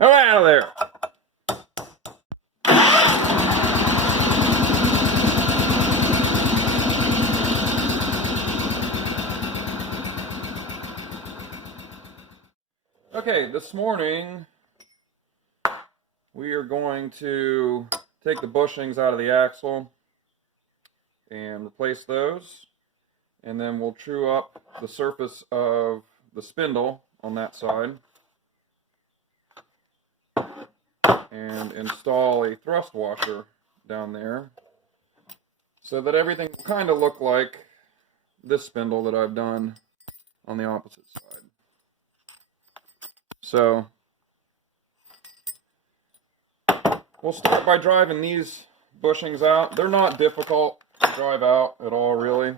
Come out of there! Okay, this morning we are going to take the bushings out of the axle and replace those, and then we'll true up the surface of the spindle on that side and install a thrust washer down there so that everything will kind of look like this spindle that I've done on the opposite side. So we'll start by driving these bushings out. They're not difficult to drive out at all, really.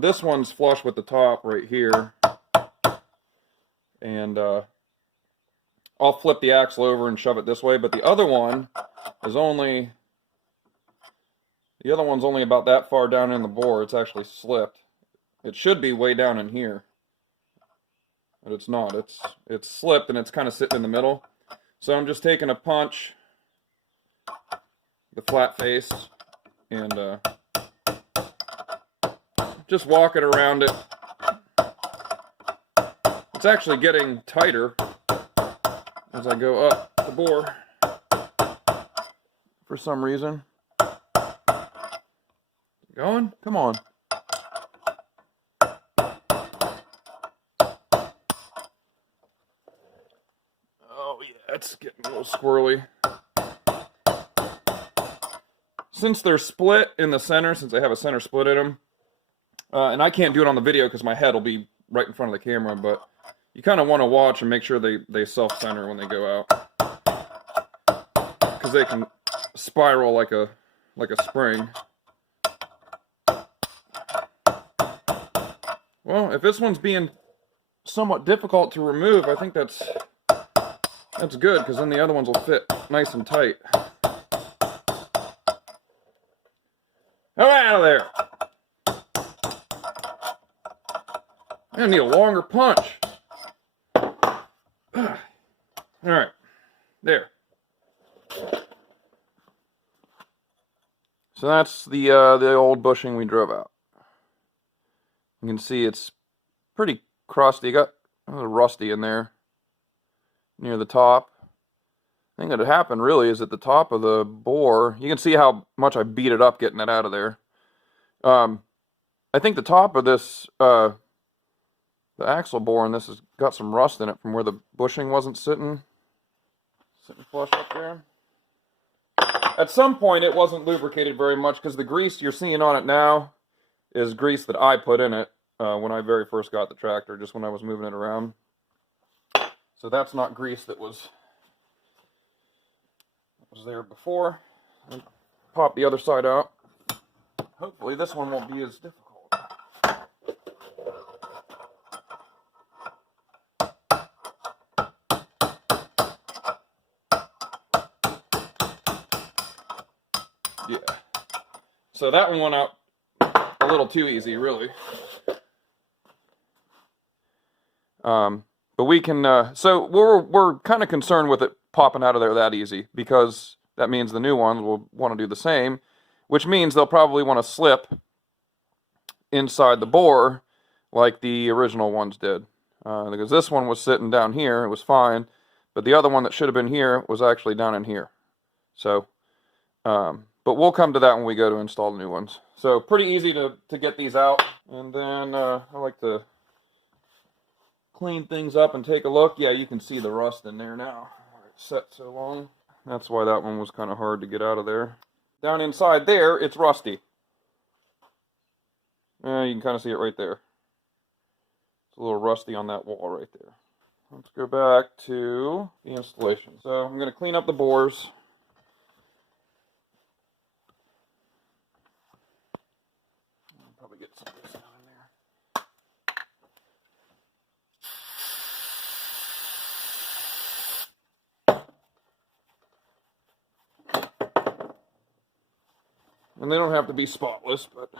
This one's flush with the top right here, and I'll flip the axle over and shove it this way, but the other one is only about that far down in the bore. It's actually slipped. It should be way down in here, but it's not. It's slipped and it's kind of sitting in the middle. So I'm just taking a punch, the flat face, and just walking around it. It's actually getting tighter as I go up the bore for some reason. Going? Come on. Oh yeah, it's getting a little squirrely. Since they're split in the center, since they have a center split in them, and I can't do it on the video because my head will be right in front of the camera, but you kind of want to watch and make sure they self-center when they go out, because they can spiral like a spring. Well, if this one's being somewhat difficult to remove, I think that's good, because then the other ones will fit nice and tight. Come out of there! I'm gonna need a longer punch. Alright, there. So that's the old bushing we drove out. You can see it's pretty crusty. Got a little rusty in there near the top. The thing that had happened really is at the top of the bore, you can see how much I beat it up getting it out of there. I think the top of this, the axle bore in this has got some rust in it from where the bushing wasn't sitting flush up there. At some point it wasn't lubricated very much, because the grease you're seeing on it now is grease that I put in it when I very first got the tractor, just when I was moving it around. So that's not grease that was there before. I'll pop the other side out. Hopefully this one won't be as difficult. Yeah. So that one went out a little too easy, really. But we can, so we're kind of concerned with it popping out of there that easy, because that means the new ones will want to do the same, which means they'll probably want to slip inside the bore like the original ones did. Because this one was sitting down here, it was fine, but the other one that should have been here was actually down in here. So, but we'll come to that when we go to install the new ones. So pretty easy to get these out. And then I like to clean things up and take a look. Yeah, you can see the rust in there now. It's set so long. That's why that one was kind of hard to get out of there. Down inside there, it's rusty. You can kind of see it right there. It's a little rusty on that wall right there. Let's go back to the installation. So I'm going to clean up the bores. Probably get some of this out in there. And they don't have to be spotless, but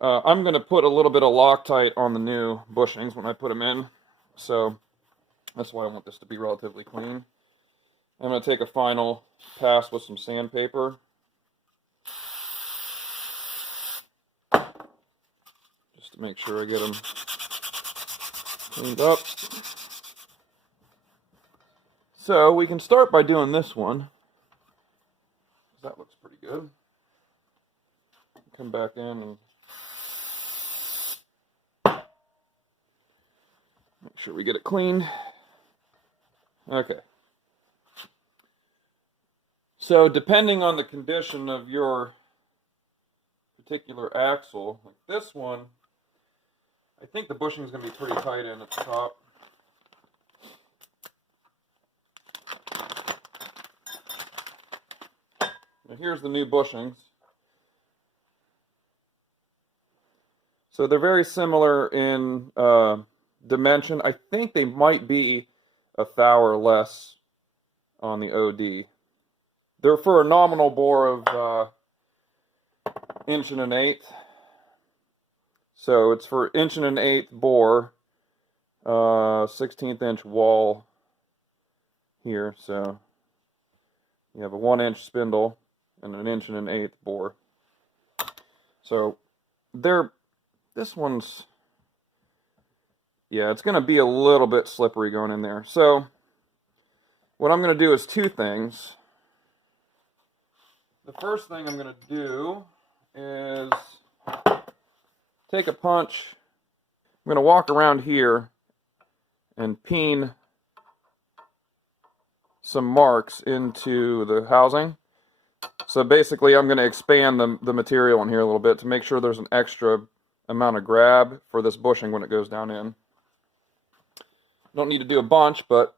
I'm going to put a little bit of Loctite on the new bushings when I put them in. So That's why I want this to be relatively clean. I'm going to take a final pass with some sandpaper. Just to make sure I get them cleaned up. So we can start by doing this one. That looks pretty good. Come back in and make sure we get it cleaned. Okay. So depending on the condition of your particular axle, like this one, I think the bushing is going to be pretty tight in at the top. Now here's the new bushings. So they're very similar in dimension. I think they might be a thou or less on the OD. They're for a nominal bore of 1 1/8". So it's for 1 1/8" bore, 16th inch wall here. So you have a 1-inch spindle and an 1 1/8" bore. So this one's, yeah, it's going to be a little bit slippery going in there. So what I'm going to do is two things. The first thing I'm going to do is take a punch. I'm going to walk around here and peen some marks into the housing. So basically I'm going to expand the material in here a little bit to make sure there's an extra amount of grab for this bushing when it goes down in. Don't need to do a bunch, but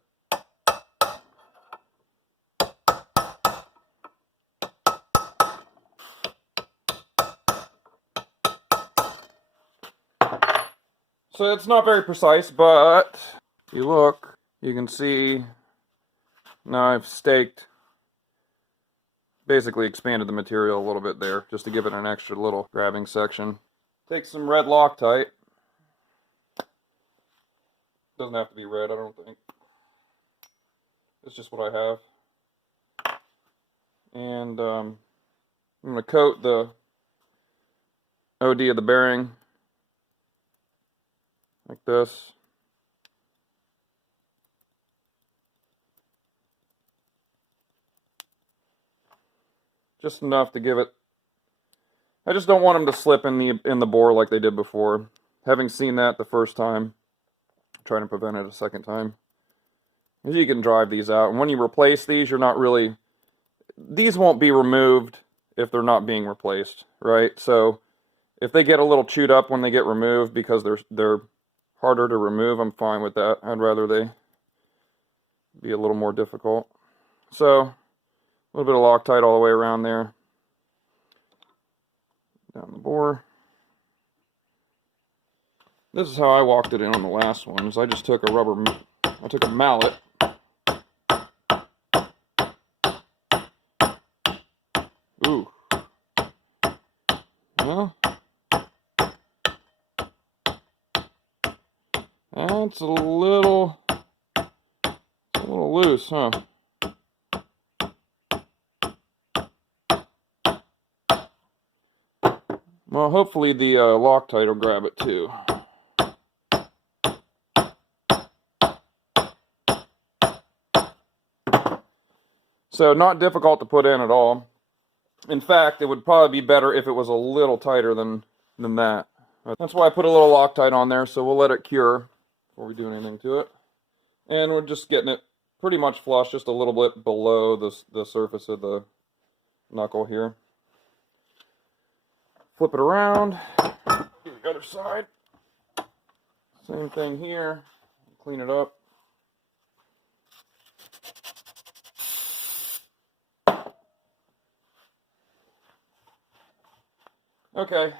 so it's not very precise, but if you look, you can see now I've staked, basically expanded the material a little bit there, just to give it an extra little grabbing section. Take some red Loctite. Doesn't have to be red, I don't think. It's just what I have. And I'm going to coat the OD of the bearing like this. Just enough to give it. I just don't want them to slip in the bore like they did before. Having seen that the first time, I'm trying to prevent it a second time. You can drive these out, and when you replace these, you're not really. These won't be removed if they're not being replaced, right? So if they get a little chewed up when they get removed because they're harder to remove, I'm fine with that. I'd rather they be a little more difficult. So a little bit of Loctite all the way around there. Down the bore. This is how I walked it in on the last one. Is I just took a mallet. Ooh. Well, that's a little loose, huh? Well, hopefully the Loctite will grab it too. So not difficult to put in at all. In fact, it would probably be better if it was a little tighter than that. That's why I put a little Loctite on there, so we'll let it cure before we do anything to it. And we're just getting it pretty much flush, just a little bit below the surface of the knuckle here. Flip it around, do the other side. Same thing here, clean it up. Okay,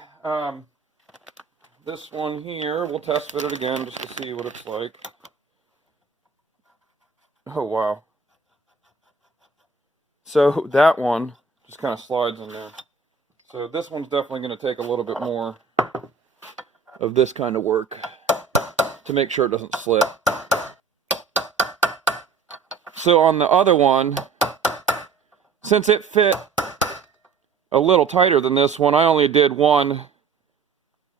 this one here, we'll test fit it again just to see what it's like. Oh, wow. So that one just kind of slides in there. So this one's definitely going to take a little bit more of this kind of work to make sure it doesn't slip. So on the other one, since it fit a little tighter than this one, I only did one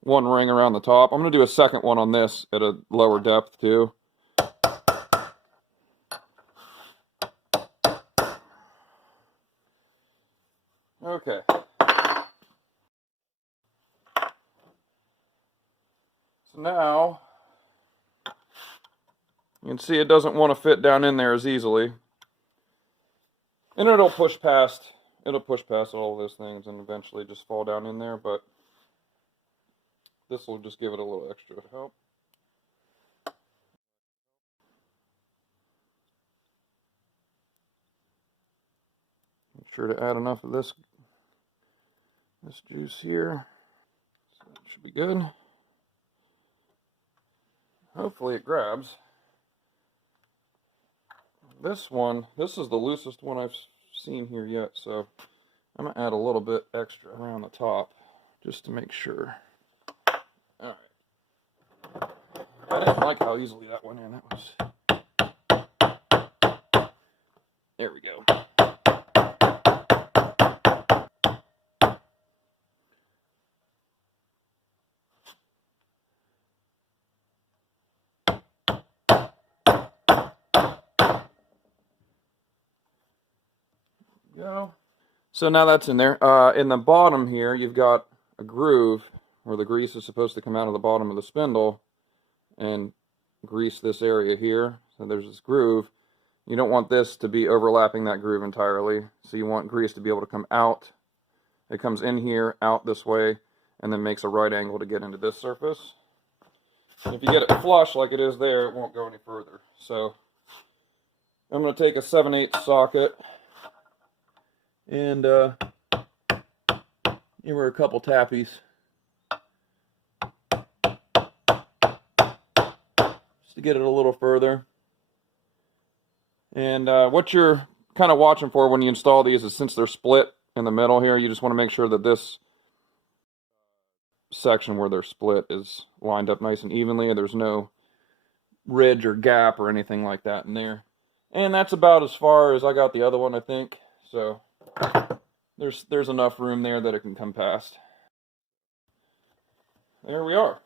ring around the top. I'm going to do a second one on this at a lower depth too. Okay. So now, you can see it doesn't want to fit down in there as easily. And it'll push past all of those things and eventually just fall down in there, but this will just give it a little extra help. Make sure to add enough of this juice here. So it should be good. Hopefully it grabs. This is the loosest one I've seen here yet, so I'm going to add a little bit extra around the top just to make sure. Alright. I didn't like how easily that went in. There we go. Go. So now that's in there. In the bottom here, you've got a groove where the grease is supposed to come out of the bottom of the spindle and grease this area here. So there's this groove. You don't want this to be overlapping that groove entirely. So you want grease to be able to come out. It comes in here, out this way, and then makes a right angle to get into this surface. And if you get it flush like it is there, it won't go any further. So I'm going to take a 7/8 socket and here were a couple tappies. Just to get it a little further. And what you're kind of watching for when you install these is, since they're split in the middle here, you just want to make sure that this section where they're split is lined up nice and evenly, and there's no ridge or gap or anything like that in there. And that's about as far as I got the other one, I think. So there's enough room there that it can come past. There we are.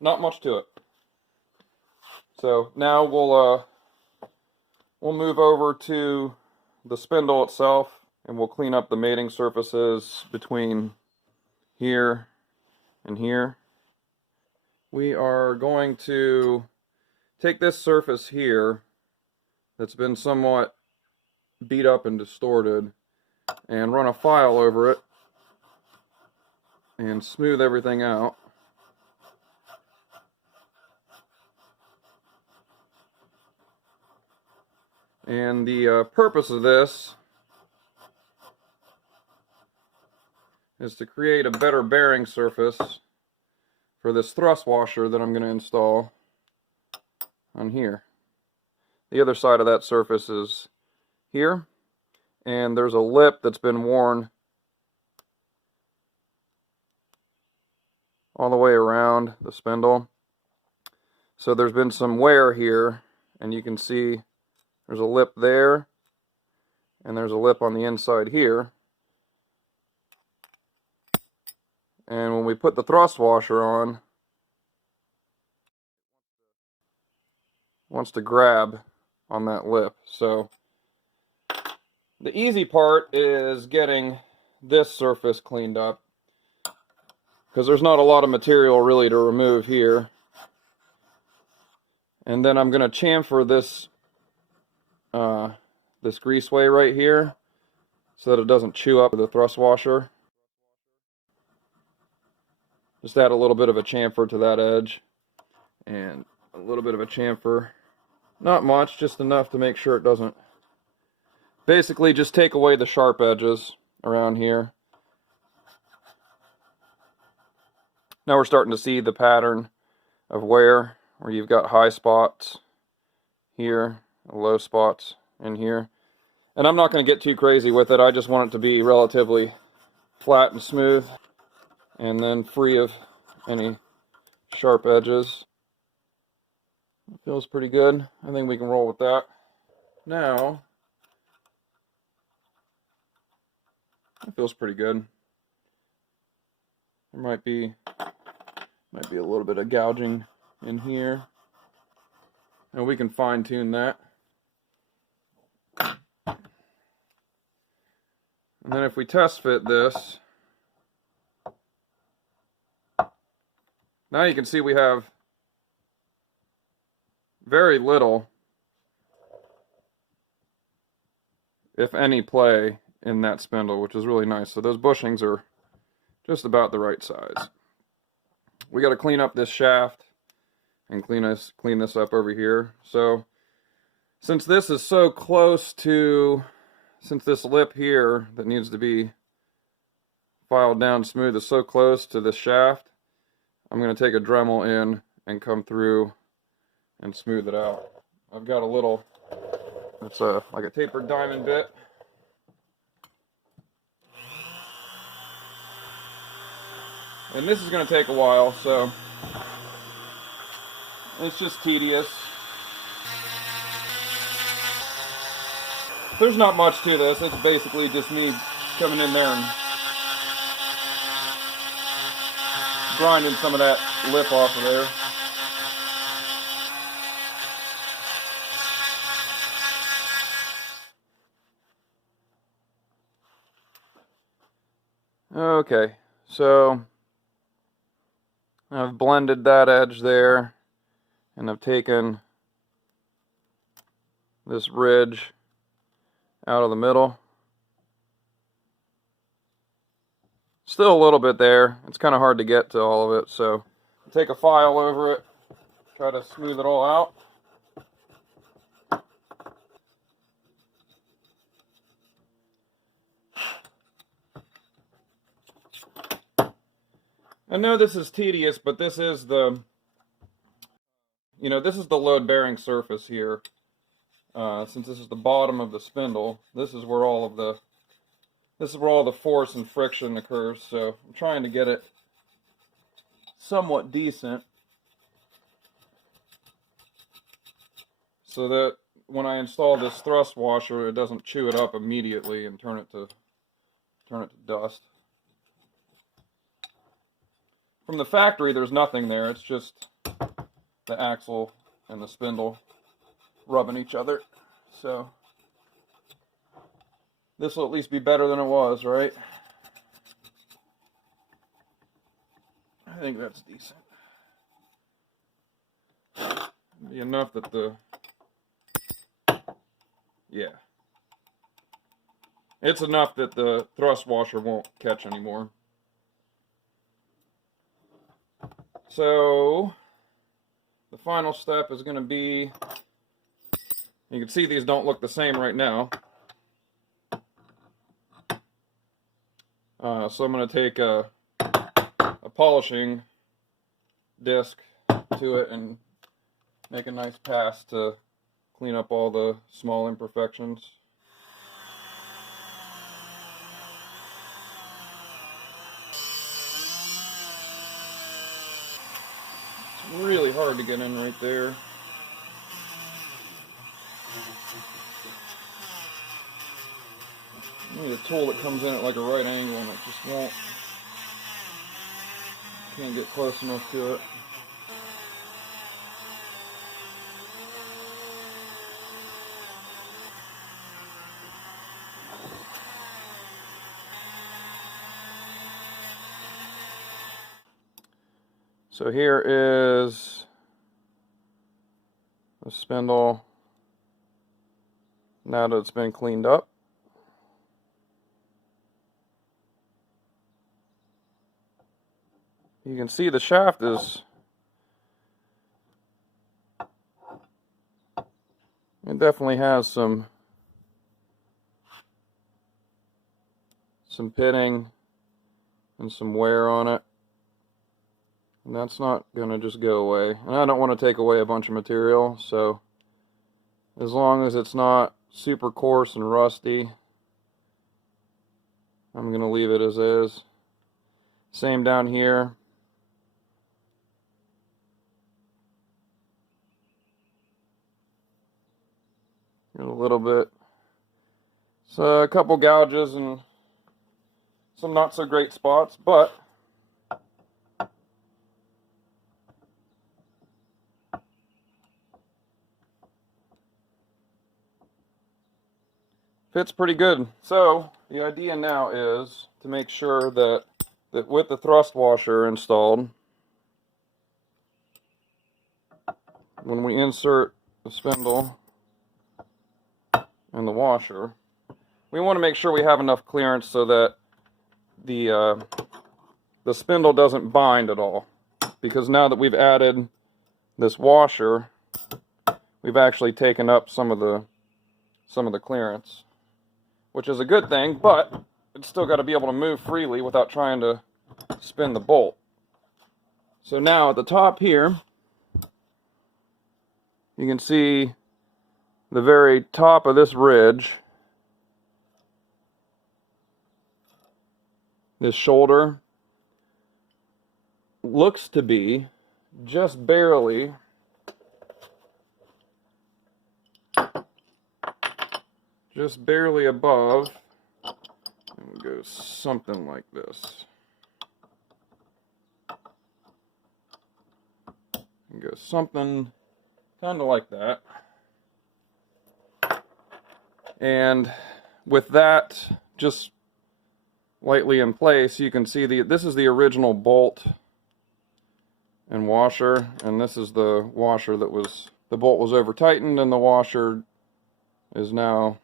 Not much to it. So now we'll move over to the spindle itself, and we'll clean up the mating surfaces between here and here. We are going to take this surface here that's been somewhat beat up and distorted and run a file over it and smooth everything out. And the purpose of this is to create a better bearing surface for this thrust washer that I'm going to install on here. The other side of that surface is here, and there's a lip that's been worn all the way around the spindle. So there's been some wear here, and you can see there's a lip there, and there's a lip on the inside here. And when we put the thrust washer on, it wants to grab on that lip. So the easy part is getting this surface cleaned up, because there's not a lot of material really to remove here. And then I'm going to chamfer this this greaseway right here so that it doesn't chew up the thrust washer. Just add a little bit of a chamfer to that edge, and a little bit of a chamfer. Not much, just enough to make sure it doesn't. Basically just take away the sharp edges around here. Now we're starting to see the pattern of wear, where you've got high spots here, low spots in here. And I'm not going to get too crazy with it. I just want it to be relatively flat and smooth, and then free of any sharp edges. It feels pretty good. I think we can roll with that. now, that feels pretty good. There might be a little bit of gouging in here, and we can fine tune that. And then if we test fit this, now you can see we have very little, if any, play in that spindle, which is really nice. So those bushings are just about the right size. We got to clean up this shaft and clean this up over here. So since this is so close to, since this lip here that needs to be filed down smooth is so close to the shaft, I'm going to take a Dremel in and come through and smooth it out. I've got a little, it's like a tapered diamond bit. And this is going to take a while, so it's just tedious. There's not much to this. It's basically just me coming in there and grinding some of that lip off of there. Okay, so I've blended that edge there, and I've taken this ridge out of the middle. Still a little bit there. It's kind of hard to get to all of it, so take a file over it, try to smooth it all out. I know this is tedious, but this is the, this is the load-bearing surface here. Since this is the bottom of the spindle, this is where all the force and friction occurs. So I'm trying to get it somewhat decent, so that when I install this thrust washer, it doesn't chew it up immediately and turn it to dust. From the factory, there's nothing there. It's just the axle and the spindle rubbing each other. So this will at least be better than it was, right? I think that's decent. Be enough that it's enough that the thrust washer won't catch anymore. So the final step is going to be, you can see these don't look the same right now. So I'm going to take a polishing disc to it and make a nice pass to clean up all the small imperfections. It's really hard to get in right there. I need a tool that comes in at like a right angle, and it just won't. Can't get close enough to it. So here is the spindle now that it's been cleaned up. You can see the shaft is, it definitely has some pitting and some wear on it. And that's not going to just go away. And I don't want to take away a bunch of material, so as long as it's not super coarse and rusty, I'm going to leave it as is. Same down here. Got a little bit. So a couple gouges and some not so great spots, but fits pretty good. So the idea now is to make sure that with the thrust washer installed, when we insert the spindle and the washer, we want to make sure we have enough clearance so that the spindle doesn't bind at all. Because now that we've added this washer, we've actually taken up some of the clearance, which is a good thing, but it's still got to be able to move freely without trying to spin the bolt. So now at the top here, you can see the very top of this ridge, this shoulder, looks to be just barely above, and it goes something like this. It goes something kind of like that. And with that just lightly in place, you can see this is the original bolt and washer, and this is the washer that was, the bolt was over tightened and the washer is now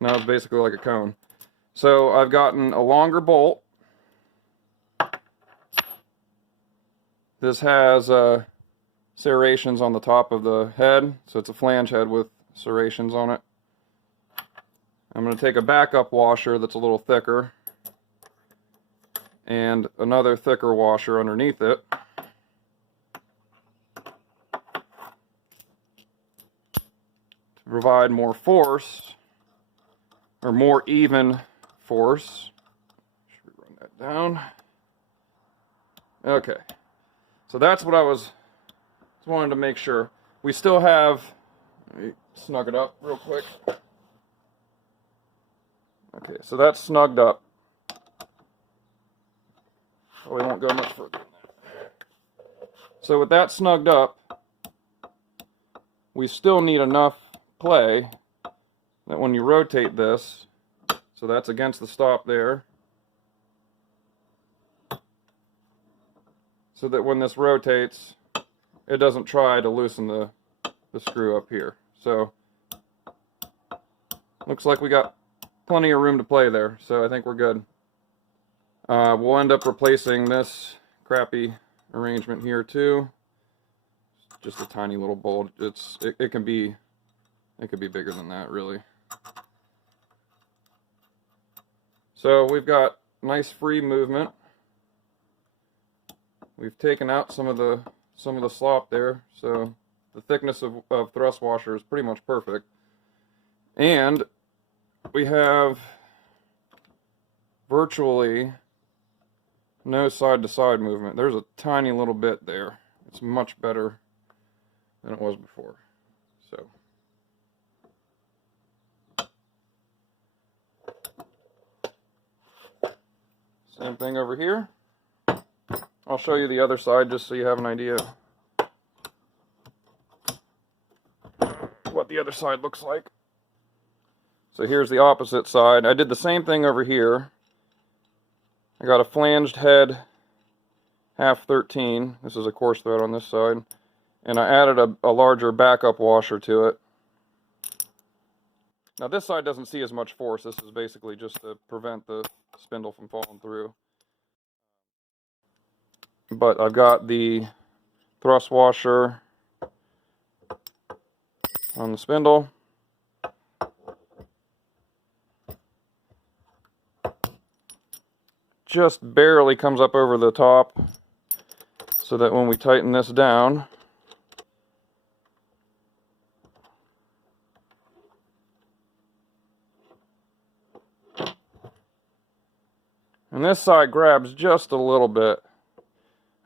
it's basically like a cone. So I've gotten a longer bolt. This has serrations on the top of the head, so it's a flange head with serrations on it. I'm going to take a backup washer that's a little thicker and another thicker washer underneath it. To provide more force, or more even force. Should we run that down? Okay. So that's what I was just wanted to make sure. We still have, let me snug it up real quick. Okay, so that's snugged up. Probably won't go much further than that. So with that snugged up, we still need enough play that when you rotate this, so that's against the stop there, so that when this rotates, it doesn't try to loosen the screw up here. So looks like we got plenty of room to play there, so I think we're good. We'll end up replacing this crappy arrangement here too. Just a tiny little bolt. It can be bigger than that, really. So we've got nice free movement. We've taken out some of the slop there, so the thickness of thrust washer is pretty much perfect. And we have virtually no side-to-side movement. There's a tiny little bit there. It's much better than it was before. So same thing over here. I'll show you the other side just so you have an idea what the other side looks like. So here's the opposite side. I did the same thing over here. I got a flanged head, half 13. This is a coarse thread on this side. And I added a larger backup washer to it. Now this side doesn't see as much force. This is basically just to prevent the spindle from falling through. But I've got the thrust washer on the spindle. Just barely comes up over the top, so that when we tighten this down, and this side grabs just a little bit.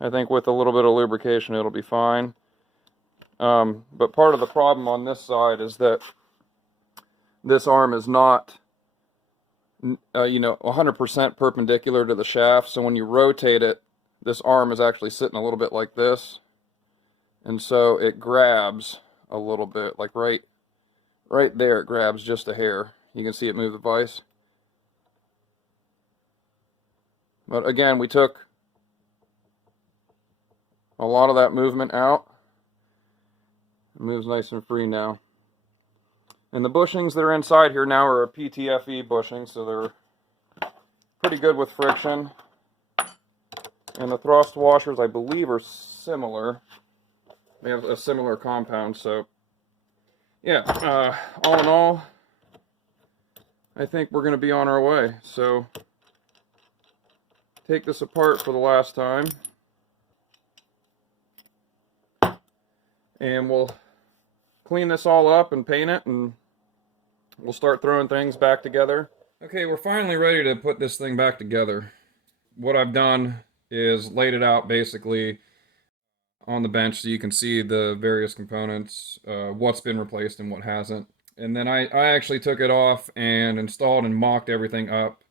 I think with a little bit of lubrication it'll be fine. But part of the problem on this side is that this arm is not 100% perpendicular to the shaft, so when you rotate it, this arm is actually sitting a little bit like this, and so it grabs a little bit, like right there, it grabs just a hair. You can see it move the vise. But again, we took a lot of that movement out. It moves nice and free now. And the bushings that are inside here now are a PTFE bushing, so they're pretty good with friction. And the thrust washers, I believe, are similar. They have a similar compound, so yeah, all in all, I think we're going to be on our way. So take this apart for the last time, and we'll clean this all up and paint it, and we'll start throwing things back together. Okay, we're finally ready to put this thing back together. What I've done is laid it out basically on the bench so you can see the various components, what's been replaced and what hasn't. And then I actually took it off and installed and mocked everything up,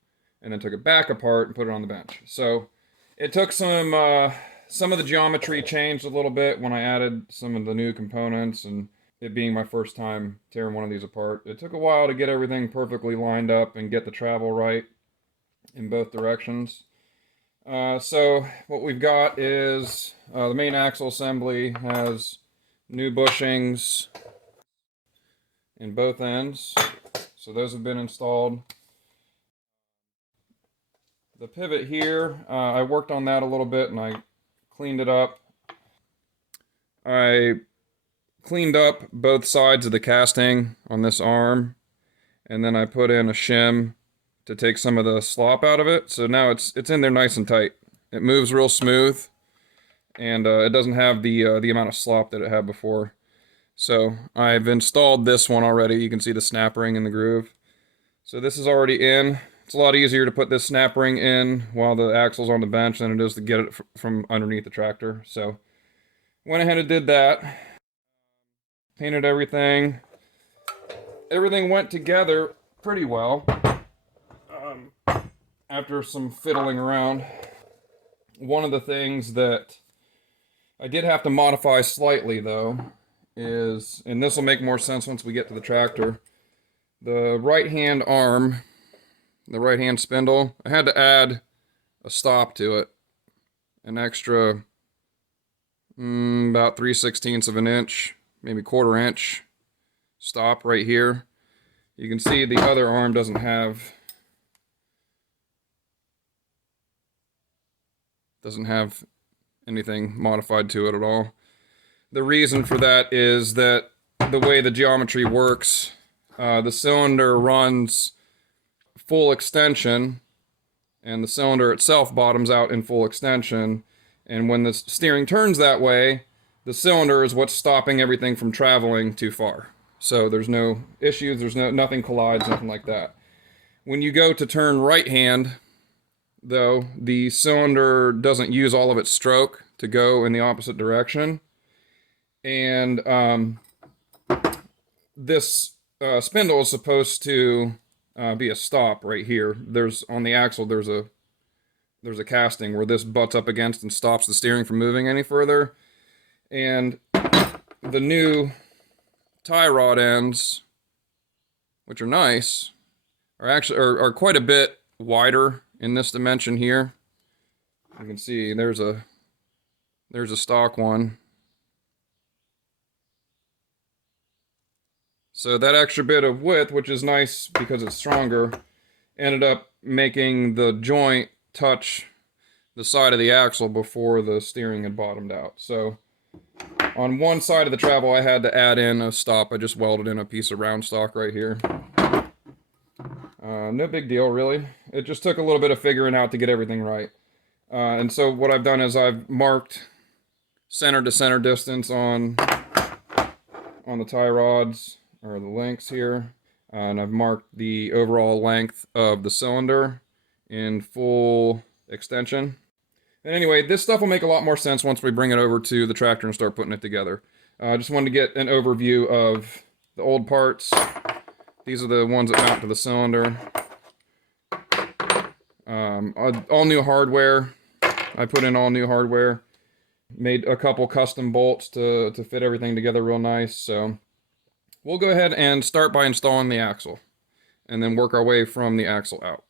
and then took it back apart and put it on the bench. So it took some of the geometry changed a little bit when I added some of the new components, and it being my first time tearing one of these apart, it took a while to get everything perfectly lined up and get the travel right in both directions. So what we've got is the main axle assembly has new bushings in both ends, so those have been installed. The pivot here, I worked on that a little bit and I cleaned it up. I cleaned up both sides of the casting on this arm, and then I put in a shim to take some of the slop out of it. So now it's in there nice and tight. It moves real smooth, and it doesn't have the amount of slop that it had before. So I've installed this one already. You can see the snap ring in the groove. So this is already in. It's a lot easier to put this snap ring in while the axle's on the bench than it is to get it from underneath the tractor. So went ahead and did that. Painted everything. Everything went together pretty well after some fiddling around. One of the things that I did have to modify slightly, though, is, and this will make more sense once we get to the tractor, the right-hand arm, the right-hand spindle, I had to add a stop to it, an extra about 3/16 of an inch, maybe 1/4 inch stop right here. You can see the other arm doesn't have anything modified to it at all. The reason for that is that the way the geometry works, the cylinder runs full extension, and the cylinder itself bottoms out in full extension, and when the steering turns that way, the cylinder is what's stopping everything from traveling too far. So there's no issues, nothing collides, nothing like that. When you go to turn right hand, though, the cylinder doesn't use all of its stroke to go in the opposite direction, and this spindle is supposed to be a stop right here. On the axle there's a casting where this butts up against and stops the steering from moving any further. And the new tie rod ends, which are nice, are quite a bit wider in this dimension here. You can see there's a stock one. So that extra bit of width, which is nice because it's stronger, ended up making the joint touch the side of the axle before the steering had bottomed out. So on one side of the travel I had to add in a stop. I just welded in a piece of round stock right here. No big deal, really. It just took a little bit of figuring out to get everything right. And so what I've done is I've marked center to center distance on the tie rods, or the links here, and I've marked the overall length of the cylinder in full extension. And anyway, this stuff will make a lot more sense once we bring it over to the tractor and start putting it together. I just wanted to get an overview of the old parts. These are the ones that mount to the cylinder. All new hardware. I put in all new hardware. Made a couple custom bolts to fit everything together real nice. So we'll go ahead and start by installing the axle, and then work our way from the axle out.